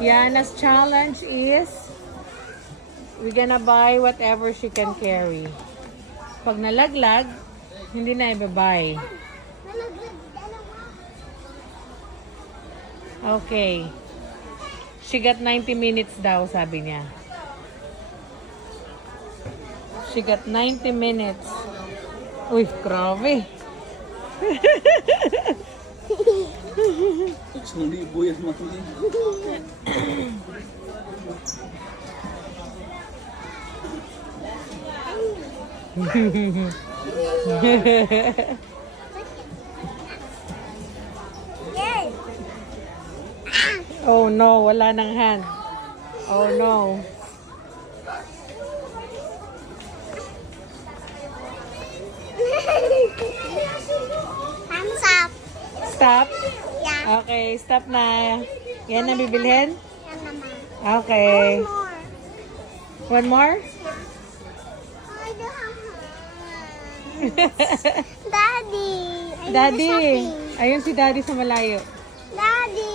Yana's challenge is we're gonna buy whatever she can carry. Pag nalaglag, hindi na ibabay. Okay. She got 90 minutes daw, sabi niya. She got 90 minutes. Uy, grabe. Hindi buyas matuloy. Oh no, wala nang hand. Oh no. Thumbs up. Stop? Yeah. Okay, stop na. Yan na bibilhin? Yan naman. Okay. More. One more? I don't have Daddy. I Daddy. need shopping. Ayun si Daddy sa malayo. Daddy.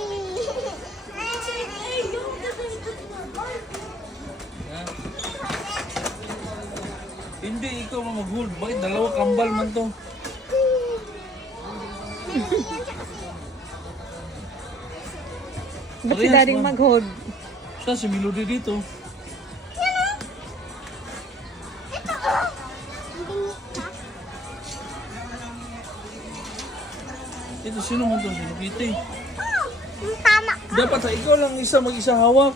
Hindi, ikaw mag-hold. Bakit dalawa kambal man to? Ba't si Parehas Daddy man. mag-hold? Saan si Melody dito? Ito. Ito, sino man to? Sino Kitty? Tama. Dapat ikaw lang isa mag-isa hawak.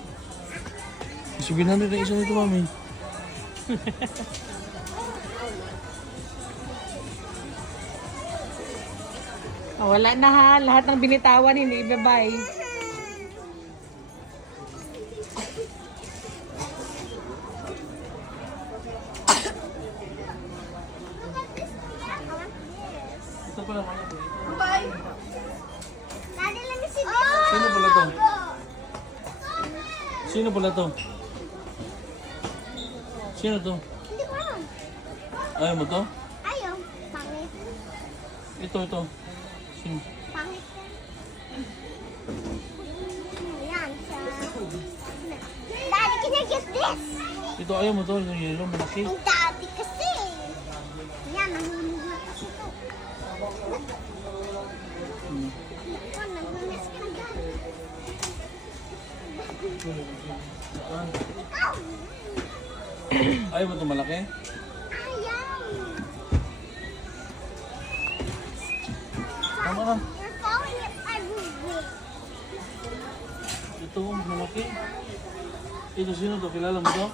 700 na isa nito, mami. Oh, wala na ha. Lahat ng binitawan hindi ibabay. Ito pala, mami. Daddy, let me see this. Sino pala to? Sino pala to? Sino to? Hindi ko alam. Ayaw mo to? Ayaw. Pangit. Ito. Sino? Pangit. Yan siya. Daddy, can I get this? Ito, ayaw mo to? Yung yellow, malaki. Ang daddy kasi. Yan, nahulog na kasi ito. Ito, nagmamas ka na daddy. Ikaw. Ayaw mo to malaki? Ayaw. Tama na. You're falling it everywhere. Ito, malaki. Ito, sino to? Kilala mo to?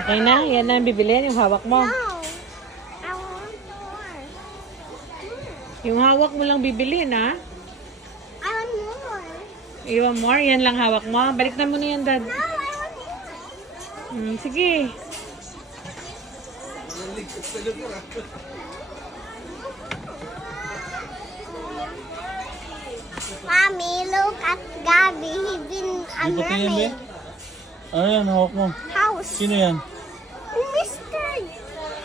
Okay na? Yan na ang bibilhin. Yung hawak mo. No. I want more. Yung hawak mo lang bibilhin ha. I want more. You want more? Yan lang hawak mo. Balik na muna yan, Dad. No, I want more. Sige. Mommy, look at Gabby. He's been a Di ba tingin, be? mermaid. Ano yan, hawak mo? House. Sino yan? Mr.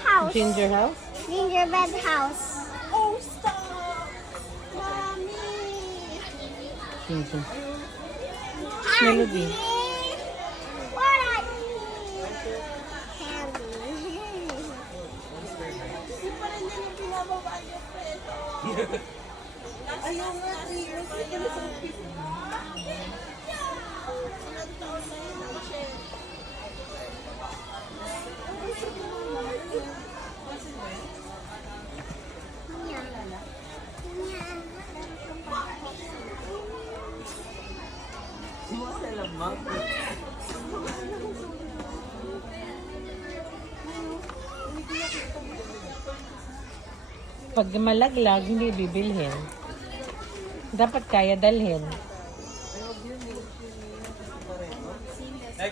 House. Ginger house? Gingerbread house. Oh, stop. Mommy. Sino to? Melody. What I need? Candy. Ayaw nga, Pag malaglag, hindi bibilhin. Dapat kaya dalhin.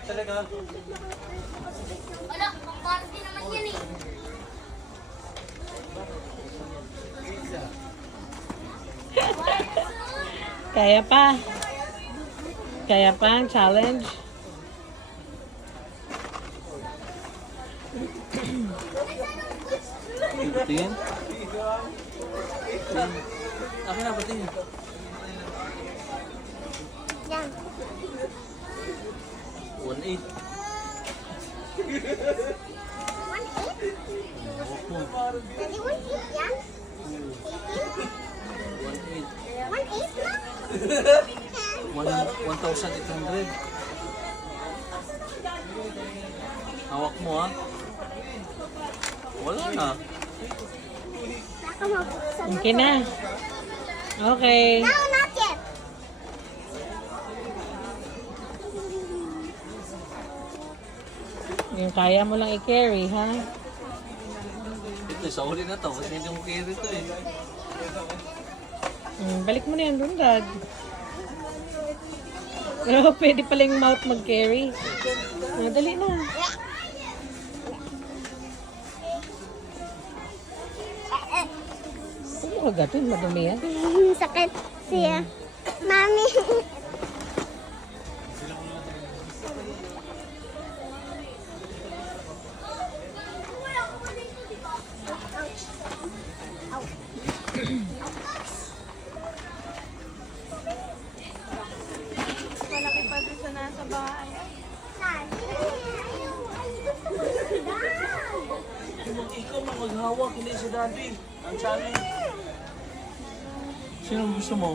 Talaga? Wala, party naman yan eh. Kaya pa. Kaya pang challenge. Tingin. Akin na, patingin. Yan. 1.8. 1.8? Hawak mo. Daddy, 1.8 yan? 1.8. 1.8 na? 1,800. Hawak mo ha. Wala na. Baka mabuksan na Okay to. na. Okay. No, not yet. Yung kaya mo lang i-carry, ha? Ito, sa uli na to. Kasi hindi mo carry to eh. Balik mo na yan dun, Dad. Pero pwede pala yung mouth mag-carry. Dali na. Ano ka gatin? Madumi yan. Sakit siya. Mami. Malaki pa doon sa nasa bahay. Ikaw maghawak, hindi si Daddy. Ang challenge. Sino gusto mo?